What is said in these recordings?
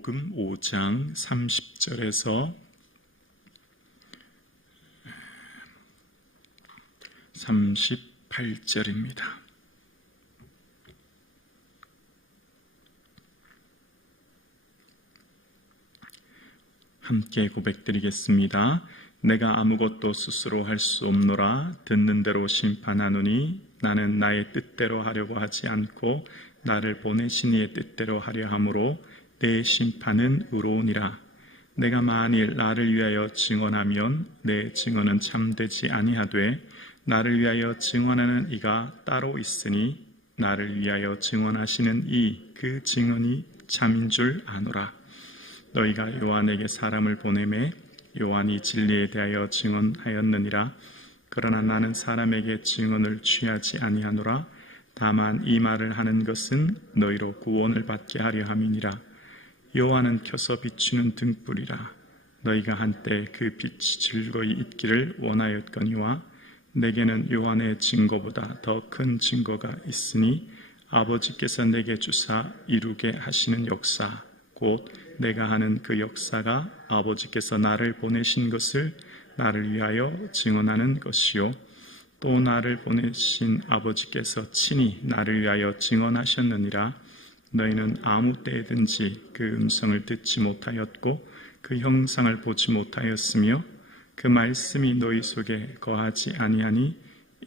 요한복음 5장 30절에서 38절입니다. 함께 고백드리겠습니다. 내가 아무것도 스스로 할 수 없노라. 듣는 대로 심판하노니 나는 나의 뜻대로 하려고 하지 않고 나를 보내신 이의 뜻대로 하려 함으로 내 심판은 의로우니라. 내가 만일 나를 위하여 증언하면 내 증언은 참되지 아니하되 나를 위하여 증언하는 이가 따로 있으니 나를 위하여 증언하시는 이 그 증언이 참인 줄 아노라. 너희가 요한에게 사람을 보내매 요한이 진리에 대하여 증언하였느니라. 그러나 나는 사람에게 증언을 취하지 아니하노라. 다만 이 말을 하는 것은 너희로 구원을 받게 하려 함이니라. 요한은 켜서 비추는 등불이라. 너희가 한때 그 빛이 즐거이 있기를 원하였거니와 내게는 요한의 증거보다 더 큰 증거가 있으니 아버지께서 내게 주사 이루게 하시는 역사 곧 내가 하는 그 역사가 아버지께서 나를 보내신 것을 나를 위하여 증언하는 것이요 또 나를 보내신 아버지께서 친히 나를 위하여 증언하셨느니라. 너희는 아무 때든지 그 음성을 듣지 못하였고 그 형상을 보지 못하였으며 그 말씀이 너희 속에 거하지 아니하니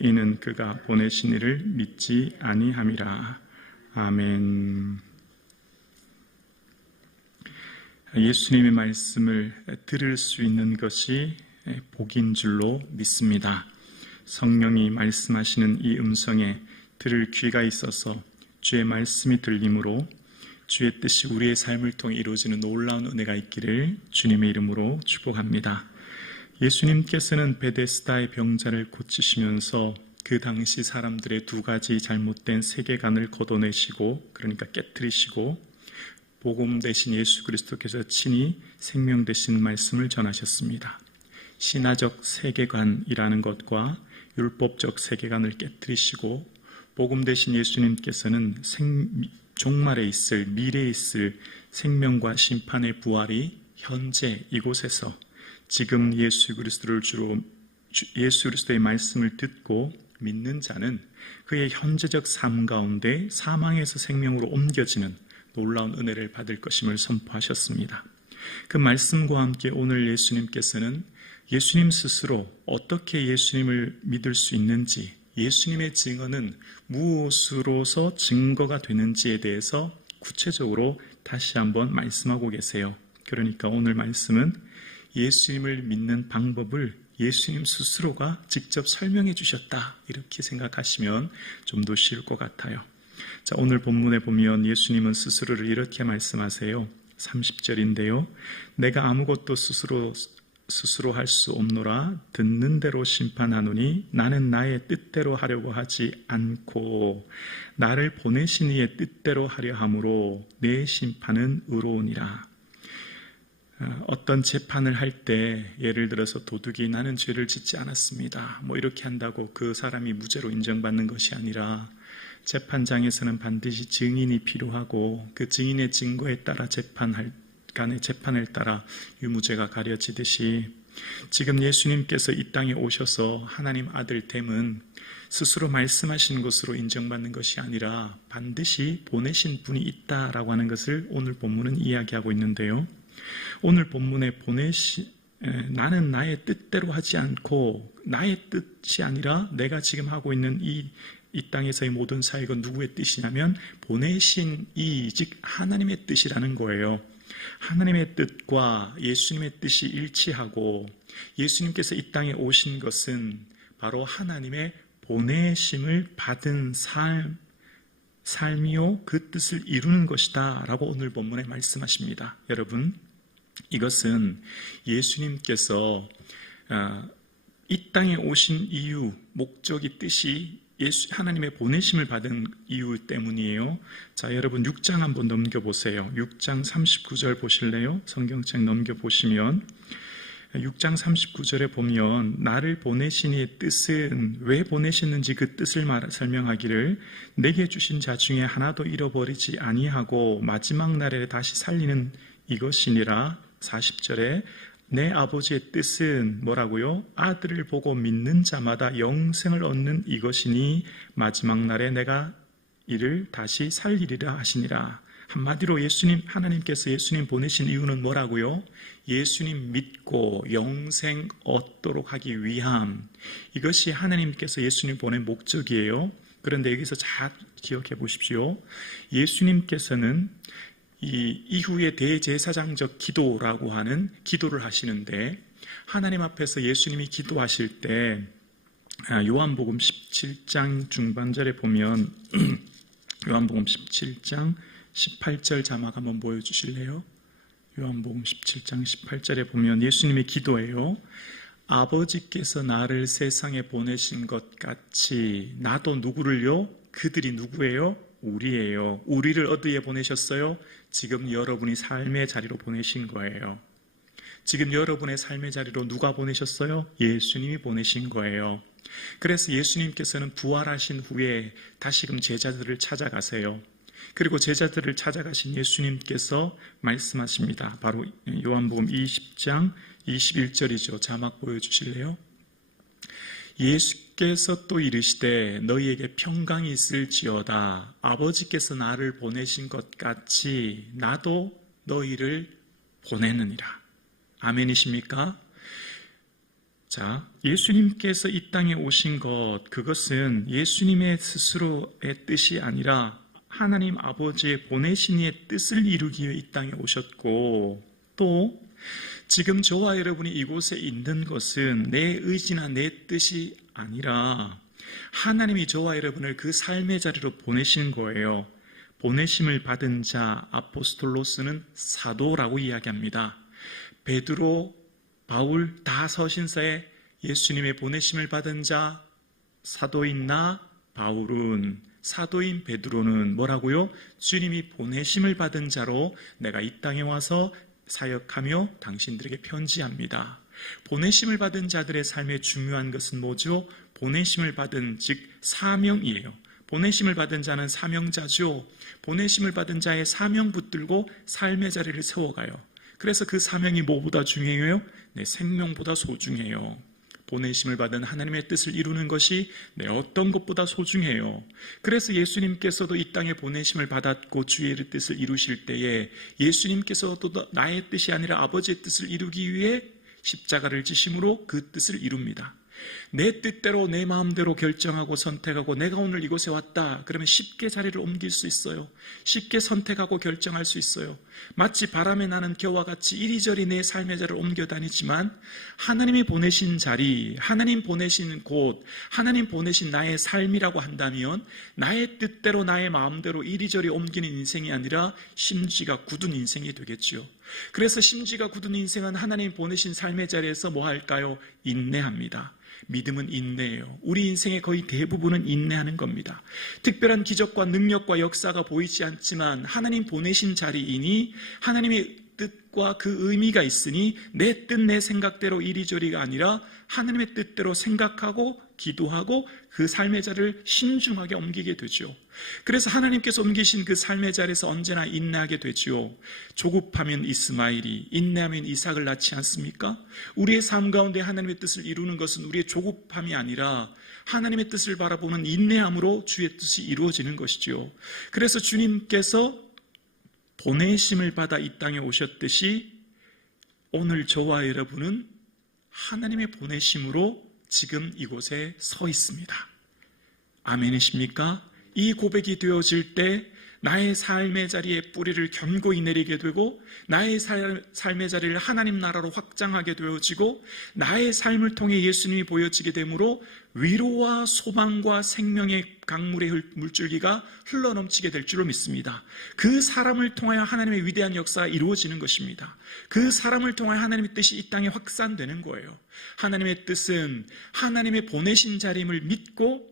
이는 그가 보내신 이를 믿지 아니함이라. 아멘. 예수님의 말씀을 들을 수 있는 것이 복인 줄로 믿습니다. 성령이 말씀하시는 이 음성에 들을 귀가 있어서 주의 말씀이 들림으로 주의 뜻이 우리의 삶을 통해 이루어지는 놀라운 은혜가 있기를 주님의 이름으로 축복합니다. 예수님께서는 베데스다의 병자를 고치시면서 그 당시 사람들의 두 가지 잘못된 세계관을 걷어내시고 그러니까 깨트리시고 복음 대신 예수 그리스도께서 친히 생명 되신 말씀을 전하셨습니다. 신화적 세계관이라는 것과 율법적 세계관을 깨트리시고 복음 대신 예수님께서는 종말에 있을 미래에 있을 생명과 심판의 부활이 현재 이곳에서 지금 예수 그리스도의 말씀을 듣고 믿는 자는 그의 현재적 삶 가운데 사망에서 생명으로 옮겨지는 놀라운 은혜를 받을 것임을 선포하셨습니다. 그 말씀과 함께 오늘 예수님께서는 예수님 스스로 어떻게 예수님을 믿을 수 있는지, 예수님의 증언은 무엇으로서 증거가 되는지에 대해서 구체적으로 다시 한번 말씀하고 계세요. 그러니까 오늘 말씀은 예수님을 믿는 방법을 예수님 스스로가 직접 설명해 주셨다, 이렇게 생각하시면 좀 더 쉬울 것 같아요. 자, 오늘 본문에 보면 예수님은 스스로를 이렇게 말씀하세요. 30절인데요. 내가 아무것도 스스로 할 수 없노라. 듣는 대로 심판하노니 나는 나의 뜻대로 하려고 하지 않고 나를 보내신 이의 뜻대로 하려 함으로 내 심판은 의로우니라. 어떤 재판을 할 때 예를 들어서 도둑이 나는 죄를 짓지 않았습니다, 이렇게 한다고 그 사람이 무죄로 인정받는 것이 아니라 재판장에서는 반드시 증인이 필요하고 그 증인의 증거에 따라 간의 재판을 따라 유무죄가 가려지듯이 지금 예수님께서 이 땅에 오셔서 하나님 아들 됨은 스스로 말씀하신 것으로 인정받는 것이 아니라 반드시 보내신 분이 있다라고 하는 것을 오늘 본문은 이야기하고 있는데요. 오늘 본문에 나는 나의 뜻대로 하지 않고 나의 뜻이 아니라 내가 지금 하고 있는 이 땅에서의 모든 사역은 누구의 뜻이냐면 보내신 즉 하나님의 뜻이라는 거예요. 하나님의 뜻과 예수님의 뜻이 일치하고 예수님께서 이 땅에 오신 것은 바로 하나님의 보내심을 받은 삶이요 그 뜻을 이루는 것이다 라고 오늘 본문에 말씀하십니다. 여러분, 이것은 예수님께서 이 땅에 오신 이유, 목적이, 뜻이 하나님의 보내심을 받은 이유 때문이에요. 자, 여러분 6장 한번 넘겨보세요. 6장 39절 보실래요? 성경책 넘겨보시면 6장 39절에 보면 나를 보내신 이의 뜻은 왜 보내셨는지 그 뜻을 설명하기를 내게 주신 자 중에 하나도 잃어버리지 아니하고 마지막 날에 다시 살리는 이것이니라. 40절에 내 아버지의 뜻은 뭐라고요? 아들을 보고 믿는 자마다 영생을 얻는 이것이니 마지막 날에 내가 이를 다시 살리리라 하시니라. 한마디로 하나님께서 예수님 보내신 이유는 뭐라고요? 예수님 믿고 영생 얻도록 하기 위함. 이것이 하나님께서 예수님 보낸 목적이에요. 그런데 여기서 잘 기억해 보십시오. 예수님께서는 이 이후에 대제사장적 기도라고 하는 기도를 하시는데, 하나님 앞에서 예수님이 기도하실 때 요한복음 17장 중반절에 보면 요한복음 17장 18절 자막 한번 보여주실래요? 요한복음 17장 18절에 보면 예수님의 기도예요. 아버지께서 나를 세상에 보내신 것 같이 나도 누구를요? 그들이 누구예요? 우리예요. 우리를 어디에 보내셨어요? 지금 여러분이 삶의 자리로 보내신 거예요. 지금 여러분의 삶의 자리로 누가 보내셨어요? 예수님이 보내신 거예요. 그래서 예수님께서는 부활하신 후에 다시금 제자들을 찾아가세요. 그리고 제자들을 찾아가신 예수님께서 말씀하십니다. 바로 요한복음 20장 21절이죠. 자막 보여주실래요? 예수께서 또 이르시되 너희에게 평강이 있을지어다. 아버지께서 나를 보내신 것 같이 나도 너희를 보내느니라. 아멘이십니까? 자, 예수님께서 이 땅에 오신 것, 그것은 예수님의 스스로의 뜻이 아니라 하나님 아버지의 보내신 이의 뜻을 이루기 위해 이 땅에 오셨고, 또 지금 저와 여러분이 이곳에 있는 것은 내 의지나 내 뜻이 아니라 하나님이 저와 여러분을 그 삶의 자리로 보내신 거예요. 보내심을 받은 자, 아포스톨로스는 사도라고 이야기합니다. 베드로, 바울 다 서신서에 예수님의 보내심을 받은 자, 사도인 나, 바울은, 사도인 베드로는 뭐라고요? 주님이 보내심을 받은 자로 내가 이 땅에 와서 사역하며 당신들에게 편지합니다. 보내심을 받은 자들의 삶에 중요한 것은 뭐죠? 보내심을 받은, 즉 사명이에요. 보내심을 받은 자는 사명자죠. 보내심을 받은 자의 사명 붙들고 삶의 자리를 세워가요. 그래서 그 사명이 뭐보다 중요해요? 내 생명보다 소중해요. 보내심을 받은 하나님의 뜻을 이루는 것이 내 어떤 것보다 소중해요. 그래서 예수님께서도 이 땅에 보내심을 받았고 주의 뜻을 이루실 때에 예수님께서도 나의 뜻이 아니라 아버지의 뜻을 이루기 위해 십자가를 지심으로 그 뜻을 이룹니다. 내 뜻대로 내 마음대로 결정하고 선택하고 내가 오늘 이곳에 왔다 그러면 쉽게 자리를 옮길 수 있어요. 쉽게 선택하고 결정할 수 있어요. 마치 바람에 나는 겨와 같이 이리저리 내 삶의 자리를 옮겨 다니지만 하나님이 보내신 자리, 하나님 보내신 곳, 하나님 보내신 나의 삶이라고 한다면 나의 뜻대로 나의 마음대로 이리저리 옮기는 인생이 아니라 심지가 굳은 인생이 되겠죠. 그래서 심지가 굳은 인생은 하나님 보내신 삶의 자리에서 뭐 할까요? 인내합니다. 믿음은 인내예요. 우리 인생의 거의 대부분은 인내하는 겁니다. 특별한 기적과 능력과 역사가 보이지 않지만 하나님 보내신 자리이니 하나님의 뜻과 그 의미가 있으니 내 뜻, 내 생각대로 이리저리가 아니라 하나님의 뜻대로 생각하고 기도하고 그 삶의 자리를 신중하게 옮기게 되죠. 그래서 하나님께서 옮기신 그 삶의 자리에서 언제나 인내하게 되죠. 조급하면 이스마엘이, 인내하면 이삭을 낳지 않습니까? 우리의 삶 가운데 하나님의 뜻을 이루는 것은 우리의 조급함이 아니라 하나님의 뜻을 바라보는 인내함으로 주의 뜻이 이루어지는 것이죠. 그래서 주님께서 보내심을 받아 이 땅에 오셨듯이 오늘 저와 여러분은 하나님의 보내심으로 지금 이곳에 서 있습니다. 아멘이십니까? 이 고백이 되어질 때 나의 삶의 자리에 뿌리를 견고히 내리게 되고 나의 삶의 자리를 하나님 나라로 확장하게 되어지고 나의 삶을 통해 예수님이 보여지게 되므로 위로와 소망과 생명의 강물의 물줄기가 흘러넘치게 될 줄로 믿습니다. 그 사람을 통하여 하나님의 위대한 역사가 이루어지는 것입니다. 그 사람을 통하여 하나님의 뜻이 이 땅에 확산되는 거예요. 하나님의 뜻은 하나님의 보내신 자림을 믿고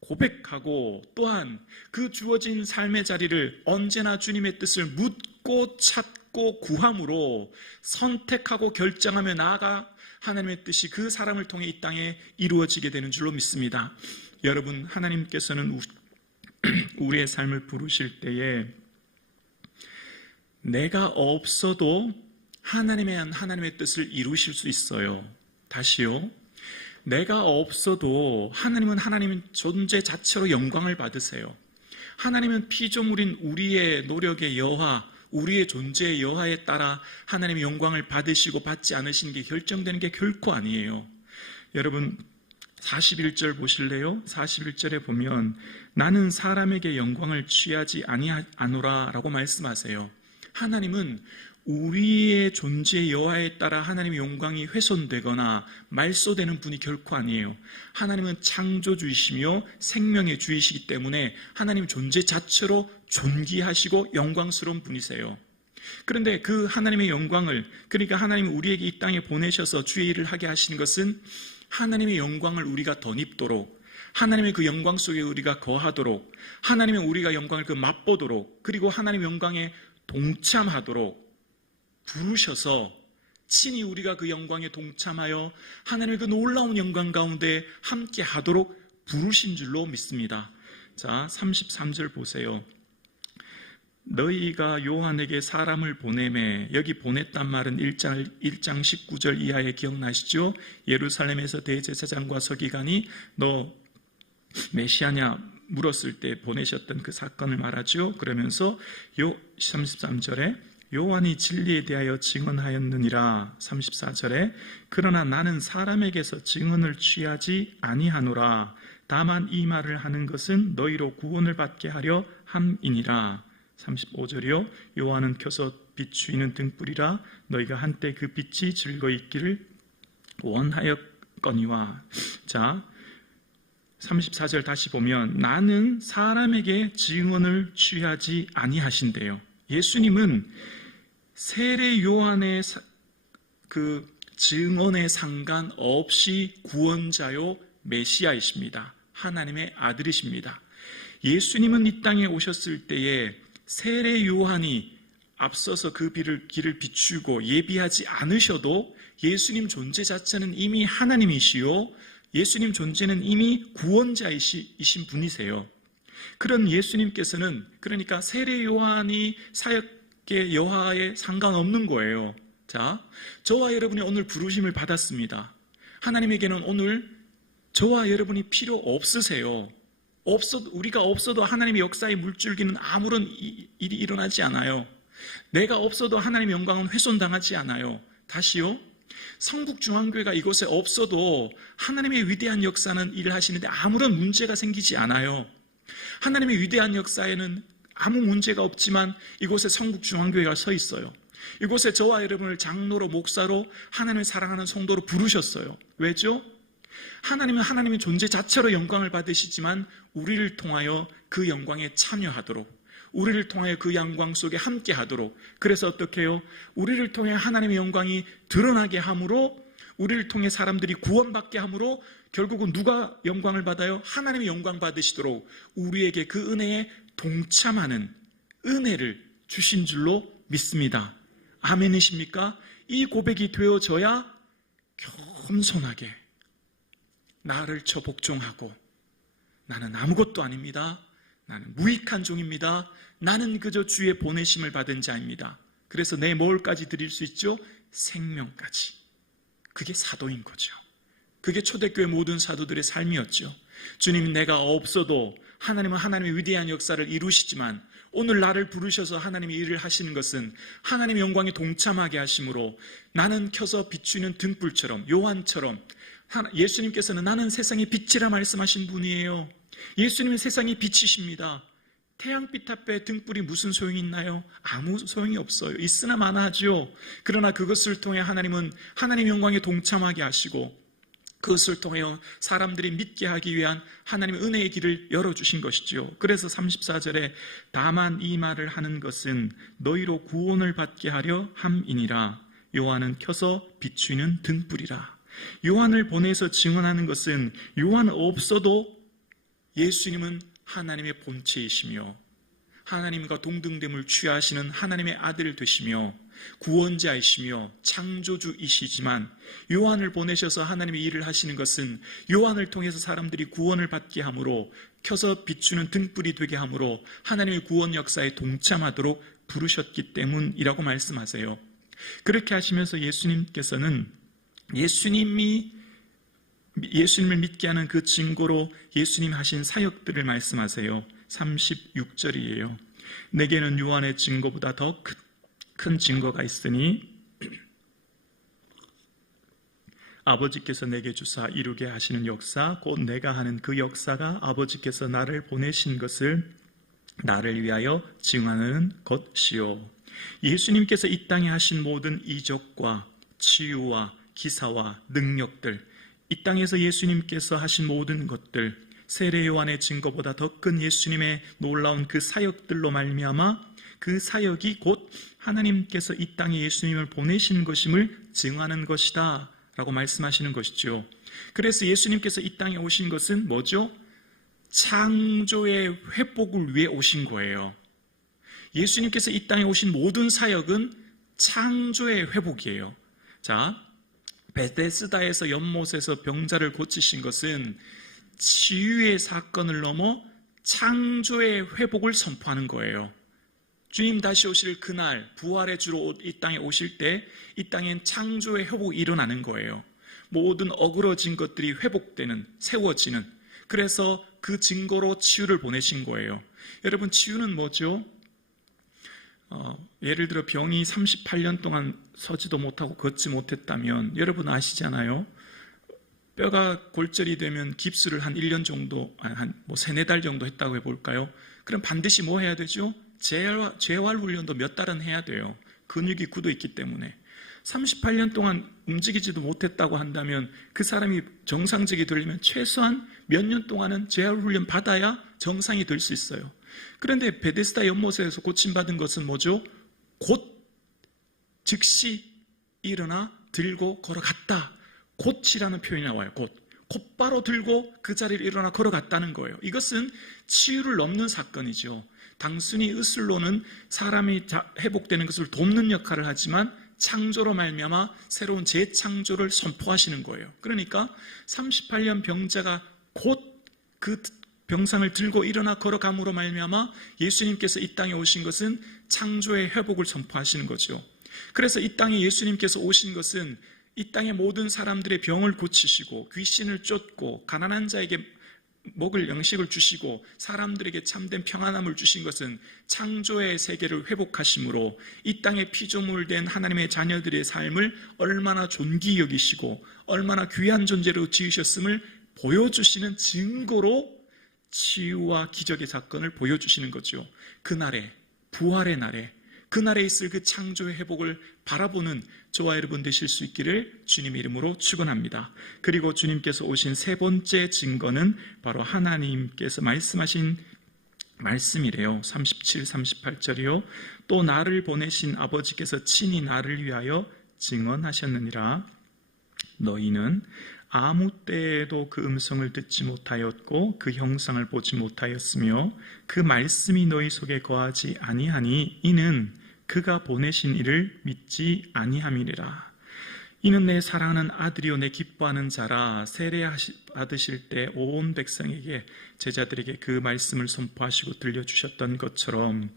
고백하고 또한 그 주어진 삶의 자리를 언제나 주님의 뜻을 묻고 찾고 구함으로 선택하고 결정하며 나아가 하나님의 뜻이 그 사람을 통해 이 땅에 이루어지게 되는 줄로 믿습니다. 여러분, 하나님께서는 우리의 삶을 부르실 때에 내가 없어도 하나님의 뜻을 이루실 수 있어요. 다시요. 내가 없어도 하나님은 하나님 존재 자체로 영광을 받으세요. 하나님은 피조물인 우리의 노력의 여하, 우리의 존재의 여하에 따라 하나님의 영광을 받으시고 받지 않으시는 게 결정되는 게 결코 아니에요. 여러분 41절 보실래요? 41절에 보면 나는 사람에게 영광을 취하지 아니하노라 라고 말씀하세요. 하나님은 우리의 존재의 여하에 따라 하나님의 영광이 훼손되거나 말소되는 분이 결코 아니에요. 하나님은 창조주이시며 생명의 주이시기 때문에 하나님 존재 자체로 존귀하시고 영광스러운 분이세요. 그런데 그 하나님의 영광을, 그러니까 하나님 우리에게 이 땅에 보내셔서 주의 일을 하게 하시는 것은 하나님의 영광을 우리가 덧입도록, 하나님의 그 영광 속에 우리가 거하도록, 하나님의 우리가 영광을 그 맛보도록, 그리고 하나님의 영광에 동참하도록 부르셔서 친히 우리가 그 영광에 동참하여 하나님의 그 놀라운 영광 가운데 함께 하도록 부르신 줄로 믿습니다. 자, 33절 보세요. 너희가 요한에게 사람을 보내매, 여기 보냈단 말은 1장 19절 이하에 기억나시죠? 예루살렘에서 대제사장과 서기관이 너 메시아냐 물었을 때 보내셨던 그 사건을 말하죠. 그러면서 33절에 요한이 진리에 대하여 증언하였느니라. 34절에 그러나 나는 사람에게서 증언을 취하지 아니하노라. 다만 이 말을 하는 것은 너희로 구원을 받게 하려 함이니라. 35절이요. 요한은 켜서 비추이는 등불이라 너희가 한때 그 빛이 즐거이 있기를 원하였거니와. 자, 34절 다시 보면 나는 사람에게 증언을 취하지 아니하신대요. 예수님은 세례 요한의 그 증언에 상관없이 구원자요 메시아이십니다. 하나님의 아들이십니다. 예수님은 이 땅에 오셨을 때에 세례 요한이 앞서서 그 길을 비추고 예비하지 않으셔도 예수님 존재 자체는 이미 하나님이시요 예수님 존재는 이미 구원자이신 분이세요. 그런 예수님께서는 그러니까 세례 요한이 사역의 여하에 상관없는 거예요. 자, 저와 여러분이 오늘 부르심을 받았습니다. 하나님에게는 오늘 저와 여러분이 필요 없으세요. 우리가 없어도 하나님의 역사의 물줄기는 아무런 일이 일어나지 않아요. 내가 없어도 하나님의 영광은 훼손당하지 않아요. 다시요. 성북중앙교회가 이곳에 없어도 하나님의 위대한 역사는 일을 하시는데 아무런 문제가 생기지 않아요. 하나님의 위대한 역사에는 아무 문제가 없지만 이곳에 성북중앙교회가 서 있어요. 이곳에 저와 여러분을 장로로 목사로 하나님을 사랑하는 성도로 부르셨어요. 왜죠? 하나님은 하나님의 존재 자체로 영광을 받으시지만 우리를 통하여 그 영광에 참여하도록, 우리를 통하여 그 영광 속에 함께 하도록, 그래서 어떻게 해요? 우리를 통해 하나님의 영광이 드러나게 함으로, 우리를 통해 사람들이 구원받게 함으로 결국은 누가 영광을 받아요? 하나님의 영광 받으시도록 우리에게 그 은혜에 동참하는 은혜를 주신 줄로 믿습니다. 아멘이십니까? 이 고백이 되어져야 겸손하게 나를 쳐 복종하고 나는 아무것도 아닙니다. 나는 무익한 종입니다. 나는 그저 주의 보내심을 받은 자입니다. 그래서 내 뭘까지 드릴 수 있죠? 생명까지. 그게 사도인 거죠. 그게 초대교회 모든 사도들의 삶이었죠. 주님, 내가 없어도 하나님은 하나님의 위대한 역사를 이루시지만 오늘 나를 부르셔서 하나님이 일을 하시는 것은 하나님의 영광에 동참하게 하심으로 나는 켜서 비추는 등불처럼, 요한처럼, 예수님께서는 나는 세상의 빛이라 말씀하신 분이에요. 예수님은 세상의 빛이십니다. 태양빛 앞에 등불이 무슨 소용이 있나요? 아무 소용이 없어요. 있으나 마나하죠. 그러나 그것을 통해 하나님은 하나님의 영광에 동참하게 하시고 그것을 통해 사람들이 믿게 하기 위한 하나님의 은혜의 길을 열어주신 것이죠. 그래서 34절에 다만 이 말을 하는 것은 너희로 구원을 받게 하려 함이니라. 요한은 켜서 비추는 등불이라. 요한을 보내서 증언하는 것은 요한 없어도 예수님은 하나님의 본체이시며 하나님과 동등됨을 취하시는 하나님의 아들 되시며 구원자이시며 창조주이시지만 요한을 보내셔서 하나님의 일을 하시는 것은 요한을 통해서 사람들이 구원을 받게 함으로 켜서 비추는 등불이 되게 함으로 하나님의 구원 역사에 동참하도록 부르셨기 때문이라고 말씀하세요. 그렇게 하시면서 예수님께서는 예수님을 믿게 하는 그 증거로 예수님 하신 사역들을 말씀하세요. 36절이에요. 내게는 요한의 증거보다 더 큰 증거가 있으니 아버지께서 내게 주사 이루게 하시는 역사, 곧 내가 하는 그 역사가 아버지께서 나를 보내신 것을 나를 위하여 증언하는 것이요. 예수님께서 이 땅에 하신 모든 이적과 치유와 기사와 능력들, 이 땅에서 예수님께서 하신 모든 것들, 세례 요한의 증거보다 더 큰 예수님의 놀라운 그 사역들로 말미암아 그 사역이 곧 하나님께서 이 땅에 예수님을 보내신 것임을 증언하는 것이다 라고 말씀하시는 것이죠. 그래서 예수님께서 이 땅에 오신 것은 뭐죠? 창조의 회복을 위해 오신 거예요. 예수님께서 이 땅에 오신 모든 사역은 창조의 회복이에요. 자, 베데스다에서 연못에서 병자를 고치신 것은 치유의 사건을 넘어 창조의 회복을 선포하는 거예요. 주님 다시 오실 그날 부활의 주로 이 땅에 오실 때 이 땅엔 창조의 회복이 일어나는 거예요. 모든 어그러진 것들이 회복되는, 세워지는, 그래서 그 증거로 치유를 보내신 거예요. 여러분, 치유는 뭐죠? 예를 들어 병이 38년 동안 서지도 못하고 걷지 못했다면 여러분 아시잖아요. 뼈가 골절이 되면 깁스를 한 1년 정도, 한 3, 4달 정도 했다고 해볼까요? 그럼 반드시 뭐 해야 되죠? 재활 훈련도 몇 달은 해야 돼요. 근육이 굳어 있기 때문에. 38년 동안 움직이지도 못했다고 한다면 그 사람이 정상적이 되려면 최소한 몇 년 동안은 재활 훈련 받아야 정상이 될 수 있어요. 그런데 베데스다 연못에서 고침받은 것은 뭐죠? 곧 즉시 일어나 들고 걸어갔다. 곧이라는 표현이 나와요. 곧바로 들고 그 자리를 일어나 걸어갔다는 거예요. 이것은 치유를 넘는 사건이죠. 단순히 의술로는 사람이 회복되는 것을 돕는 역할을 하지만 창조로 말미암아 새로운 재창조를 선포하시는 거예요. 그러니까 38년 병자가 곧 그 병상을 들고 일어나 걸어감으로 말미암아 예수님께서 이 땅에 오신 것은 창조의 회복을 선포하시는 거죠. 그래서 이 땅에 예수님께서 오신 것은 이 땅의 모든 사람들의 병을 고치시고 귀신을 쫓고 가난한 자에게 먹을 양식을 주시고 사람들에게 참된 평안함을 주신 것은 창조의 세계를 회복하심으로 이 땅에 피조물된 하나님의 자녀들의 삶을 얼마나 존귀히 여기시고 얼마나 귀한 존재로 지으셨음을 보여주시는 증거로 치유와 기적의 사건을 보여주시는 거죠. 그날에, 부활의 날에, 그날에 있을 그 창조의 회복을 바라보는 저와 여러분 되실 수 있기를 주님의 이름으로 축원합니다. 그리고 주님께서 오신 세 번째 증거는 바로 하나님께서 말씀하신 말씀이래요. 37, 38절이요. 또 나를 보내신 아버지께서 친히 나를 위하여 증언하셨느니라. 너희는 아무 때에도 그 음성을 듣지 못하였고 그 형상을 보지 못하였으며 그 말씀이 너희 속에 거하지 아니하니 이는 그가 보내신 이를 믿지 아니함이니라. 이는 내 사랑하는 아들이요 내 기뻐하는 자라. 세례 받으실 때 온 백성에게 제자들에게 그 말씀을 선포하시고 들려주셨던 것처럼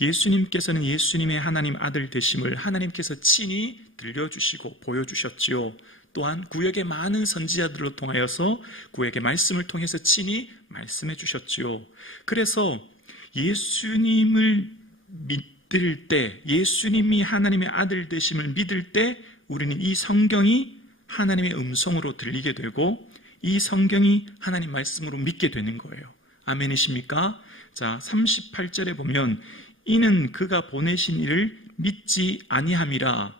예수님께서는 예수님의 하나님 아들 되심을 하나님께서 친히 들려주시고 보여주셨지요. 또한 구역의 많은 선지자들로 통하여서 구역의 말씀을 통해서 친히 말씀해 주셨지요. 그래서 예수님을 믿을 때, 예수님이 하나님의 아들 되심을 믿을 때 우리는 이 성경이 하나님의 음성으로 들리게 되고 이 성경이 하나님 말씀으로 믿게 되는 거예요. 아멘이십니까? 자, 38절에 보면 이는 그가 보내신 이를 믿지 아니함이라.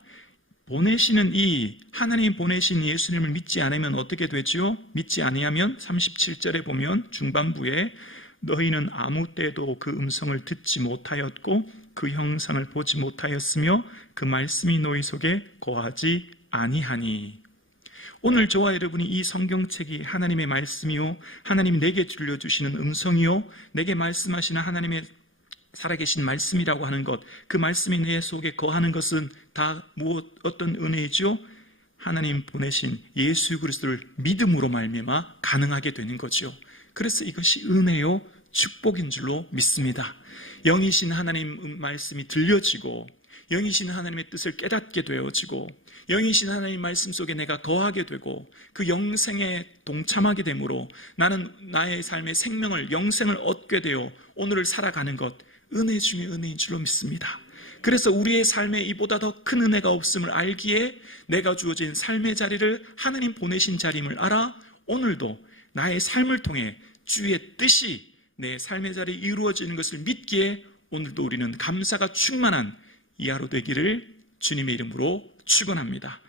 보내시는 이 하나님 보내신 예수님을 믿지 않으면 어떻게 되죠? 믿지 아니하면 37절에 보면 중반부에 너희는 아무 때도 그 음성을 듣지 못하였고 그 형상을 보지 못하였으며 그 말씀이 너희 속에 거하지 아니하니. 오늘 저와 여러분이 이 성경책이 하나님의 말씀이요 하나님이 내게 들려주시는 음성이요 내게 말씀하시는 하나님의 살아계신 말씀이라고 하는 것, 그 말씀이 내 속에 거하는 것은 다 어떤 은혜이죠? 하나님 보내신 예수 그리스도를 믿음으로 말미암아 가능하게 되는 거죠. 그래서 이것이 은혜요 축복인 줄로 믿습니다. 영이신 하나님 말씀이 들려지고 영이신 하나님의 뜻을 깨닫게 되어지고 영이신 하나님 말씀 속에 내가 거하게 되고 그 영생에 동참하게 되므로 나는 나의 삶의 생명을 영생을 얻게 되어 오늘을 살아가는 것 은혜 중에 은혜인 줄로 믿습니다. 그래서 우리의 삶에 이보다 더 큰 은혜가 없음을 알기에 내가 주어진 삶의 자리를 하나님 보내신 자리임을 알아 오늘도 나의 삶을 통해 주의 뜻이 내 삶의 자리에 이루어지는 것을 믿기에 오늘도 우리는 감사가 충만한 이 하루 되기를 주님의 이름으로 축원합니다.